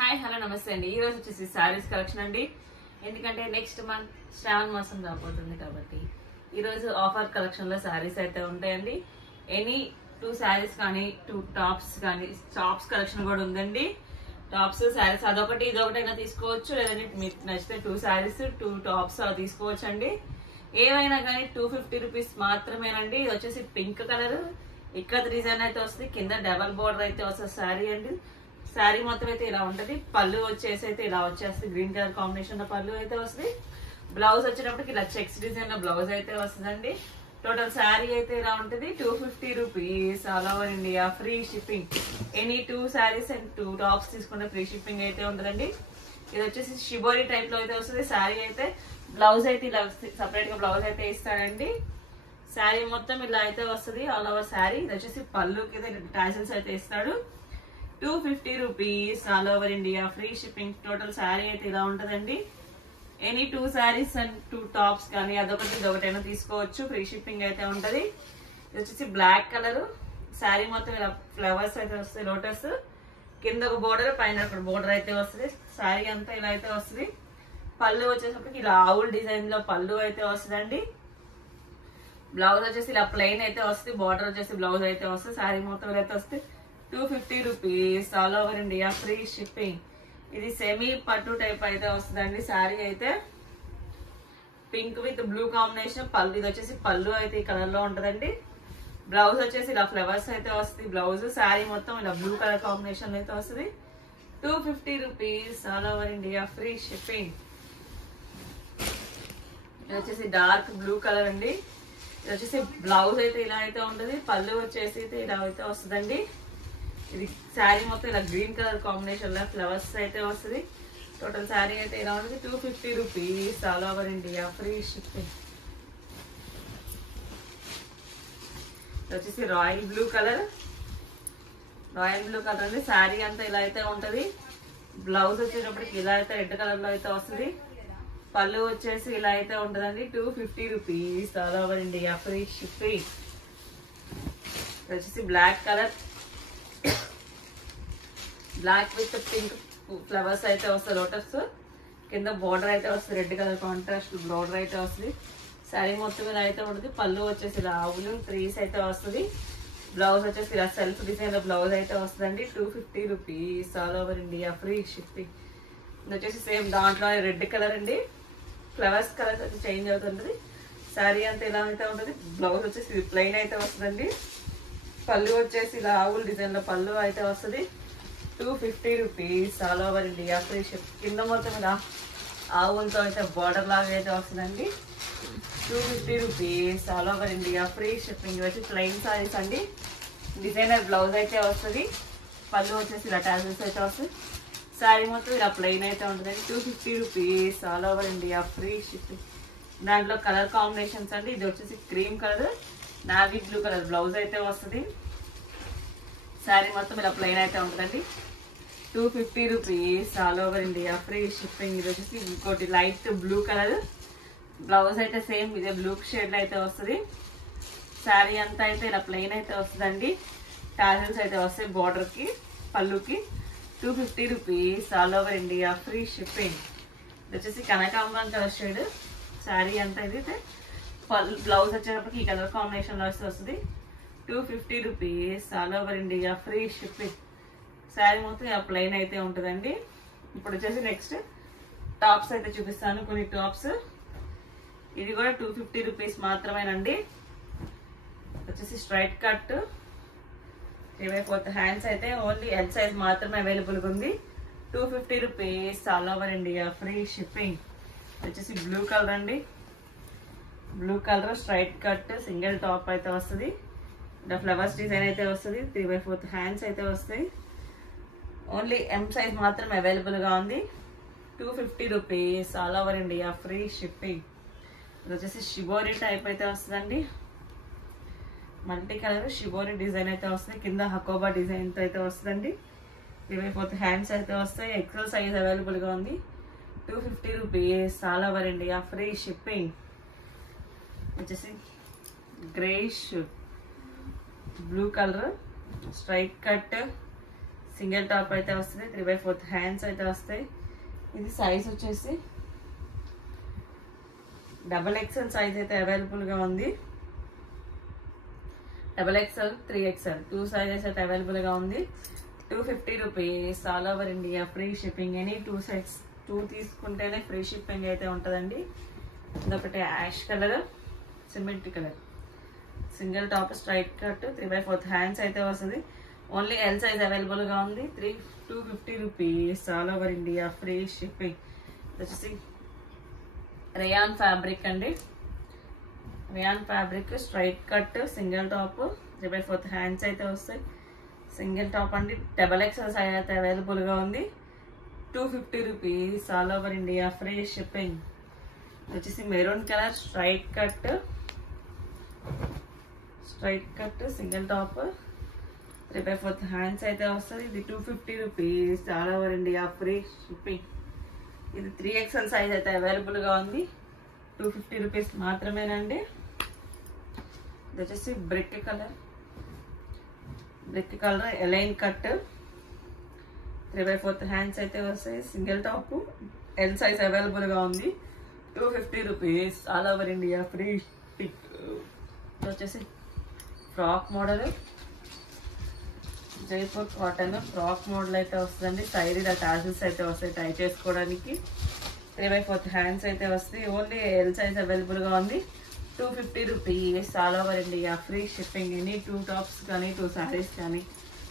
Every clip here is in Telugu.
హాయ్ హలో నమస్తే అండి. ఈ రోజు వచ్చేసి శారీస్ కలెక్షన్ అండి. ఎందుకంటే నెక్స్ట్ మంత్ శ్రావణ మాసం రాబోతుంది కాబట్టి ఈ రోజు ఆఫర్ కలెక్షన్ లో శారీస్ అయితే ఉంటాయండి. ఎనీ 2 శారీస్ కానీ 2 టాప్స్ కానీ టాప్స్ కలెక్షన్ కూడా ఉందండి. టాప్స్ శారీస్ అదొకటి ఇదొకటైనా తీసుకోవచ్చు, లేదంటే మీకు నచ్చితే 2 శారీస్ 2 టాప్స్ అలా తీసుకోవచ్చు అండి. ఏమైనా కానీ 250 రూపీస్ మాత్రమేనండి. ఇది వచ్చేసి పింక్ కలర్ ఇక్కడ డిజైన్ అయితే వస్తుంది, కింద డబల్ బోర్డర్ అయితే వస్తుంది శారీ అండి. శారీ మొత్తం అయితే ఇలా ఉంటది. పళ్ళు వచ్చేసి అయితే ఇలా వచ్చేస్తుంది, గ్రీన్ కలర్ కాంబినేషన్ లో పళ్ళు అయితే వస్తుంది. బ్లౌజ్ వచ్చేటప్పటికి ఇలా చెక్స్ డిజైన్ లో బ్లౌజ్ అయితే వస్తుందండి. టోటల్ శారీ అయితే ఇలా ఉంటది. 250 rupees all over India, free shipping. Any 2 saris and 2 tops తీసుకుంటే ఫ్రీ షిప్పింగ్ అయితే ఉంటదండి. ఇది వచ్చేసి షిబోరి టైప్ లో అయితే వస్తుంది. శారీ అయితే బ్లౌజ్ అయితే ఇలా సపరేట్ గా బ్లౌజ్ అయితే ఇస్తాడండి. శారీ మొత్తం ఇలా అయితే వస్తుంది ఆల్ ఓవర్ శారీ. ఇది వచ్చేసి పళ్ళుకి టాసిల్స్ అయితే ఇస్తాడు. 250 rupees all over India, free shipping. Total sari అయితే ఇలా ఉంటదండి. ఎనీ 2 శారీస్ అండ్ 2 టాప్స్ కానీ అదొకటి ఇదొకటైనా తీసుకోవచ్చు, ఫ్రీ షిప్పింగ్ అయితే ఉంటది. ఇది వచ్చేసి బ్లాక్ కలర్ శారీ మొత్తం ఇలా ఫ్లవర్స్ అయితే వస్తాయి, లోటస్ కింద ఒక బోర్డర్ పైన ఒక బోర్డర్ అయితే వస్తుంది. శారీ అంతా ఇలా అయితే వస్తుంది. పళ్ళు వచ్చేసరికి ఇలా ఆవుల్ డిజైన్ లో పళ్ళు అయితే వస్తుందండి. బ్లౌజ్ వచ్చేసి ఇలా ప్లెయిన్ అయితే వస్తుంది, బార్డర్ వచ్చేసి బ్లౌజ్ అయితే వస్తుంది. శారీ మొత్తం ఇలా అయితే వస్తుంది. 250 rupees all over India, free shipping. ఇది సెమీ పట్టు టైప్ అయితే వస్తుందండి. శారీ అయితే పింక్ విత్ బ్లూ కాంబినేషన్ పళ్ళు. ఇది వచ్చేసి పళ్ళు అయితే ఈ కలర్ లో ఉంటదండి. బ్లౌజ్ వచ్చేసి ఇలా ఫ్లవర్స్ అయితే వస్తుంది బ్లౌజ్. శారీ మొత్తం ఇలా బ్లూ కలర్ కాంబినేషన్ అయితే వస్తుంది. 250 rupees all over India, free shipping. ఇది వచ్చేసి డార్క్ బ్లూ కలర్ అండి. ఇది వచ్చేసి బ్లౌజ్ అయితే ఇలా అయితే ఉంటది. పళ్ళు వచ్చేసి అయితే ఇలా అయితే వస్తుందండి. ఇది శారీ మొత్తం ఇలా గ్రీన్ కలర్ కాంబినేషన్ లో ఫ్లవర్స్ అయితే వస్తుంది. టోటల్ శారీ అయితే ఇలా ఉంటుంది. 250 rupees all over India, free shipping. వచ్చేసి రాయల్ బ్లూ కలర్ అండి. శారీ అంతా ఇలా అయితే ఉంటది. బ్లౌజ్ వచ్చేటప్పటికి ఇలా అయితే రెడ్ కలర్ లో అయితే వస్తుంది. పళ్ళు వచ్చేసి ఇలా అయితే ఉంటదండి. 250 rupees all over India, free shipping. వచ్చేసి black colour, black with pink flowers అయితే వస్తాయి, లోటస్ కింద బోర్డర్ అయితే వస్తుంది, రెడ్ కలర్ కాంట్రాస్ట్ బోర్డర్ అయితే వస్తుంది. శారీ మొత్తం ఇలా అయితే ఉంటుంది. పళ్ళు వచ్చేసి ఇలా ఆవులు ట్రీస్ అయితే వస్తుంది. బ్లౌజ్ వచ్చేసి ఇలా సెల్ఫ్ డిజైన్ లో బ్లౌజ్ అయితే వస్తుందండి. 250 rupees all over India, free shipping. ఇది వచ్చేసి సేమ్ దాంట్లో రెడ్ కలర్ అండి. ఫ్లవర్స్ కలర్ వచ్చి చేంజ్ అవుతుంటది. శారీ అంతా ఇలా అయితే ఉంటుంది. బ్లౌజ్ వచ్చేసి ప్లెయిన్ అయితే వస్తుందండి. పళ్ళు వచ్చేసి ఇలా ఆవుల డిజైన్ లో పళ్ళు అయితే వస్తుంది. 250 rupees all over India, free ship. కింద మొత్తం ఇలా ఆవులతో అయితే బార్డర్ లాగా అయితే వస్తుందండి. 250 rupees all over India, free shipping. వచ్చి ప్లెయిన్ సారీస్ అండి. డిజైనర్ బ్లౌజ్ అయితే వస్తుంది. పళ్ళు వచ్చేసి ఇలా టాజిల్స్ అయితే వస్తుంది. శారీ మొత్తం ఇలా ప్లెయిన్ అయితే ఉంటుందండి. 250 rupees all over India, free shipping. దాంట్లో కలర్ కాంబినేషన్స్ అండి. ఇది వచ్చేసి cream colour, navy blue colour blouse అయితే వస్తుంది. శారీ మొత్తం ఇలా ప్లెయిన్ అయితే ఉంటుందండి. 250 rupees all over India, free shipping. ఇది వచ్చేసి ఇంకోటి లైట్ బ్లూ కలర్ బ్లౌజ్ అయితే సేమ్ ఇదే బ్లూ షేడ్ లో అయితే వస్తుంది. శారీ అంతా అయితే ఇలా ప్లెయిన్ అయితే వస్తుందండి. టాజిల్స్ అయితే వస్తాయి బార్డర్ కి పళ్ళుకి. 250 rupees all over India, free shipping. ఇది వచ్చేసి కనకాంబరం కలర్ షేడ్. శారీ అంతా ఇది బ్లౌజ్ వచ్చేటప్పటికి ఈ కలర్ కాంబినేషన్ లో వస్తుంది. 250 rupees all over India, free shipping. Sari మొత్తం ఇలా ప్లెయిన్ అయితే ఉంటుందండి. ఇప్పుడు వచ్చేసి నెక్స్ట్ టాప్స్ అయితే చూపిస్తాను. కొన్ని టాప్స్ ఇది కూడా 250 రూపీస్ మాత్రమేనండి. వచ్చేసి స్ట్రైట్ కట్ 3/4 హ్యాండ్స్ అయితే ఓన్లీ ఎల్ సైజ్ మాత్రమే అవైలబుల్ ఉంది. 250 rupees all over India, free shipping. వచ్చేసి బ్లూ కలర్ అండి. Blue colour straight cut single top అయితే వస్తుంది. ఇలా ఫ్లవర్స్ డిజైన్ అయితే వస్తుంది. 3/4 హ్యాండ్స్ అయితే వస్తాయి. ఓన్లీ ఎం సైజ్ మాత్రం అవైలబుల్ గా ఉంది. 250 rupees all over India, free shipping. ఇది వచ్చేసి షిబోరి టైప్ అయితే వస్తుందండి. మల్టీ కలర్ షిబోరి డిజైన్ అయితే వస్తుంది. కింద హకోబా డిజైన్ తో అయితే వస్తుందండి. 3/4 హ్యాండ్స్ అయితే వస్తాయి. ఎక్సెల్ సైజ్ అవైలబుల్ గా ఉంది. 250 rupees all over India, free shipping. వచ్చేసి greyish blue colour straight cut single top అయితే వస్తుంది, 3/4 హ్యాండ్స్ అయితే వస్తాయి. ఇది సైజ్ వచ్చేసి XXL సైజ్ అయితే అవైలబుల్గా ఉంది. XXL, 3XL 2 సైజెస్ అయితే అవైలబుల్గా ఉంది. 250 rupees all over India, free shipping. Any 2 sets 2 తీసుకుంటేనే ఫ్రీ షిప్పింగ్ అయితే ఉంటుందండి. ఇదొకటి ash colour, cement colour, single top straight cut, 3/4 hands అయితే వస్తుంది. ఓన్లీ ఎల్ సైజ్ అవైలబుల్గా ఉంది. 250 rupees all over India, free shipping. వచ్చేసి రేయాన్ ఫ్యాబ్రిక్ అండి. Rayon fabric straight cut, single top, 3/4 hands అయితే వస్తాయి. సింగిల్ టాప్ అండి. XXL సైజ్ అయితే అవైలబుల్గా ఉంది. 250 rupees all over India, free shipping. వచ్చేసి maroon colour straight cut, single top, 3/4 hands అయితే వస్తుంది. ఇది 250 rupees all over India, free shipping. ఇది 3XL సైజ్ అయితే అవైలబుల్గా ఉంది. 250 రూపీస్ మాత్రమేనండి. ఇది వచ్చేసి brick colour A line cut, 3/4 hands అయితే వస్తాయి. సింగిల్ టాప్, ఎల్ సైజ్ అవైలబుల్గా ఉంది. 250 rupees all over India, free shipping. ఇది వచ్చేసి frock model, Jaipur cotton frock model అయితే వస్తుందండి. సైడ్ ఇలా టాజిల్స్ అయితే వస్తాయి టై చేసుకోవడానికి. 3/4 హ్యాండ్స్ అయితే వస్తాయి. ఓన్లీ ఎల్ సైజ్ అవైలబుల్గా ఉంది. 250 rupees all over India, free shipping. Any 2 tops కానీ 2 శారీస్ కానీ,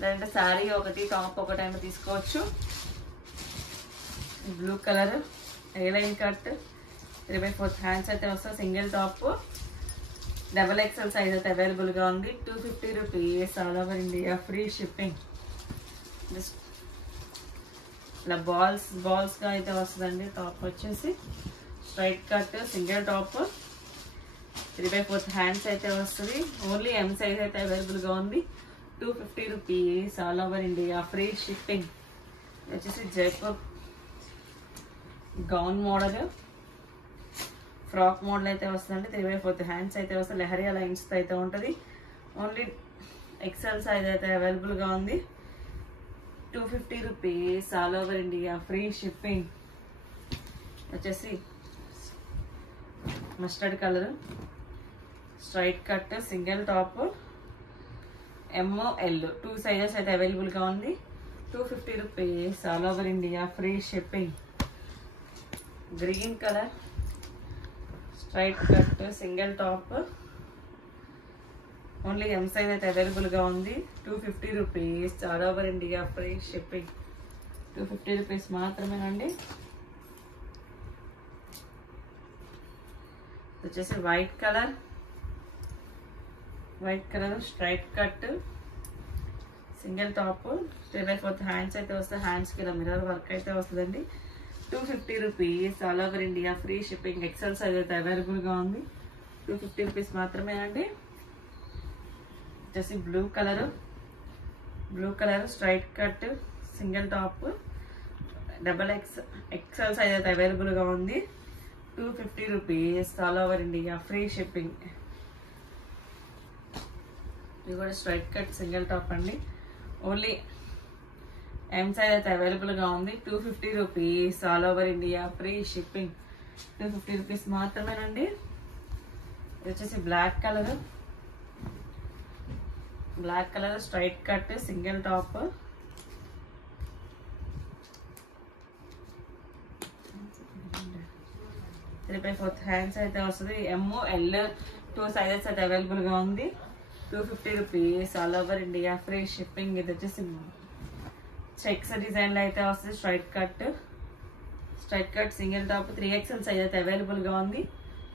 లేదంటే శారీ ఒకటి టాప్ ఒకటైనా తీసుకోవచ్చు. Blue colour line cut, 3/4 hands అయితే వస్తాయి. సింగిల్ టాప్, XXL సైజ్ అయితే అవైలబుల్గా ఉంది. 250 rupees all over India, free shipping. Just ఇలా బాల్స్గా అయితే వస్తుందండి. టాప్ వచ్చేసి straight cut, single top, 3/4 hands అయితే వస్తుంది. ఓన్లీ ఎం సైజ్ అయితే అవైలబుల్గా ఉంది. 250 rupees all over India, free shipping. వచ్చేసి Jaipur gown model frock model అయితే వస్తుందండి. 3/4 హ్యాండ్స్ అయితే వస్తుంది. లెహరియా లైన్స్ అయితే ఉంటుంది. ఓన్లీ XL సైజ్ అయితే అవైలబుల్గా ఉంది. 250 rupees all over India, free shipping. వచ్చేసి mustard colour straight cut, single top, ML 2 sizes అయితే అవైలబుల్గా ఉంది. 250 rupees all over India, free shipping. Green colour straight cut, single top, only M size అయితే అవైలబుల్గా ఉంది. 250 rupees all over India, free shipping. 250 rupees మాత్రమేనండి. వచ్చేసి white colour straight cut, single top, 3/4 hands అయితే వస్తాయి. హ్యాండ్స్కి ఇలా మిర్రర్ వర్క్ అయితే వస్తుందండి. 250 rupees all over India, free shipping. XL size అయితే అవైలబుల్గా ఉంది. 250 రూపీస్ మాత్రమేనండి. వచ్చేసి blue colour straight cut, single top, XXL size అయితే అవైలబుల్గా ఉంది. 250 rupees all over India, free shipping. ఇది కూడా స్ట్రైట్ కట్ సింగిల్ టాప్ అండి. ఓన్లీ ఎం సైజ్ అయితే అవైలబుల్గా ఉంది. 250 rupees all over India, free shipping. 250 rupees మాత్రమేనండి. ఇది వచ్చేసి black colour straight cut, single top, three 4 hands అయితే వస్తుంది. ML 2 సైజెస్ అయితే అవైలబుల్గా ఉంది. 250 rupees all over India, free shipping. ఇది వచ్చేసి చెక్స్ డిజైన్లో అయితే వస్తుంది. Straight cut single top, 3XL size అయితే అవైలబుల్గా ఉంది.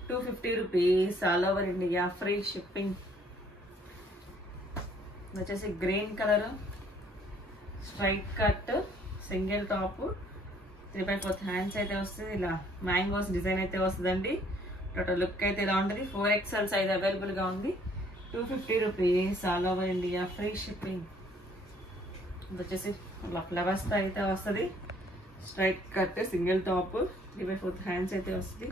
250 rupees all over India, free shipping. వచ్చేసి green colour straight cut, single top, 3/4 hands అయితే వస్తుంది. ఇలా మ్యాంగోస్ డిజైన్ అయితే వస్తుందండి. టోటల్ లుక్ అయితే ఇలా ఉంటుంది. 4XL సైజ్ అవైలబుల్గా ఉంది. 250 rupees all over India, free shipping. ఇది వచ్చేసి ఫ్లవర్స్ అయితే వస్తుంది. Straight cut, single top, 3/4 hands అయితే వస్తుంది.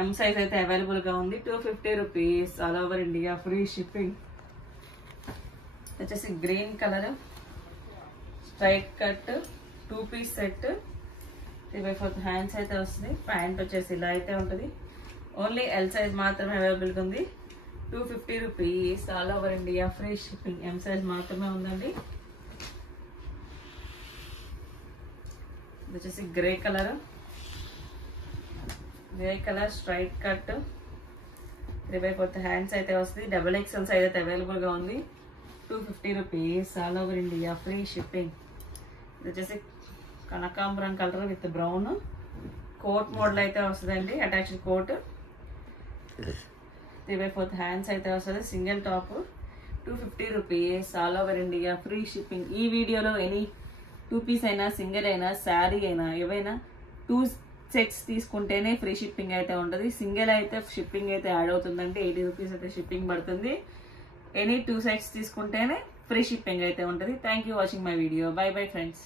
ఎం సైజ్ అయితే అవైలబుల్గా ఉంది. 250 rupees all over India, free shipping. వచ్చేసి green colour straight cut 2 piece set 3/4 hands అయితే వస్తుంది. ప్యాంట్ వచ్చేసి ఇలా అయితే ఉంటుంది. ఓన్లీ ఎల్ సైజ్ మాత్రమే అవైలబుల్గా ఉంది. 250 rupees all over India free shipping. M size మాత్రమే ఉందండి. ఇది వచ్చేసి grey colour straight cut 3/4 hands అయితే వస్తుంది. XXL సైజ్ అయితే అవైలబుల్గా ఉంది. 250 rupees all over India free shipping. ఇది వచ్చేసి కనకాంబరం colour with brown coat model అయితే వస్తుందండి. అటాచ్డ్ కోట్ 3/4 హ్యాండ్స్ అయితే వస్తుంది. Single top 250 rupees all over India free shipping. ఈ వీడియోలో ఎనీ 2 పీస్ అయినా సింగిల్ అయినా శారీ అయినా ఏవైనా 2 సెట్స్ తీసుకుంటేనే ఫ్రీ షిప్పింగ్ అయితే ఉంటుంది. సింగిల్ అయితే షిప్పింగ్ అయితే యాడ్ అవుతుందండి. 80 రూపీస్ అయితే షిప్పింగ్ పడుతుంది. ఎనీ 2 సెట్స్ తీసుకుంటేనే ఫ్రీ షిప్పింగ్ అయితే ఉంటుంది. Thank you watching my video. By bye friends.